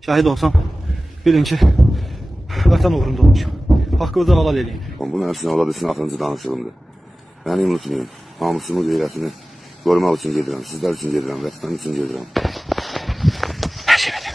Şahid olsam bilin ki vətən uğrunda olmuşum. Haqqınızı halal edin. Bu mənim üçün ola bilsin axırıncı danışığımdır. Məni unutmayın. Namusumu, qeyrətini qorumaq üçün gedirəm. Sizlər üçün gedirəm, vətən üçün gedirəm. Hər şey edin.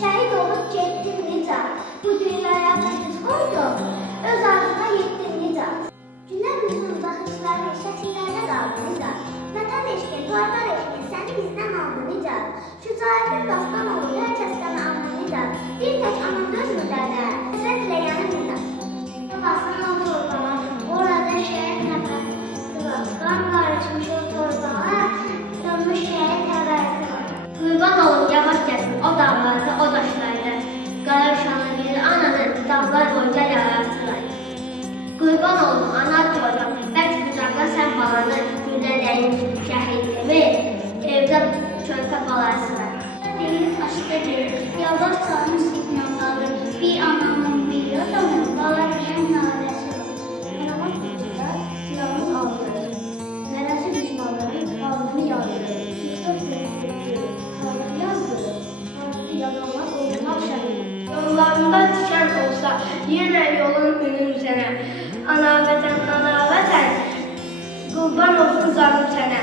Şəhid olub getdim nicat. Bu dünyaya biz qoydum, öz arzuna yetdim nicat. Günlərimizin uzaqışları şəkillərdə qaldı nicat. Vətən eşqin, torpaq eşqin səni bizdən aldı nicat. Şücaətin dastan olur, hər kəsdən aldı nicat. Bir tək anam dözmürlərdə, həsrət ilə yanır nicat. Basın o torpağa, orada şəhid nəfəsi var. Qan qarışmış o torpağa, dönmüş şəhid həvəsi var. Qurban olun, yavaş gəlsin, o dağlarda, o daşlarda. Qara uşağına gelir ananın, dağlar boyunca yarasılar. Qurban olun, ana torpaq, bəlkə bucaqla sən balanı, güllələyin şəhidimi, evdə körpə balası var. Deyir, taşda deyir, yavaş salmış siqnalları, bir anamın, bir adamın, bala deyən narəsi var. Namaz qurdular, silahını aldırır. Nərəsi düşmanların alını yardırır. Yollarında diken olsa yine yolun önün sene. Ana vətən, qurban olsun canım sənə.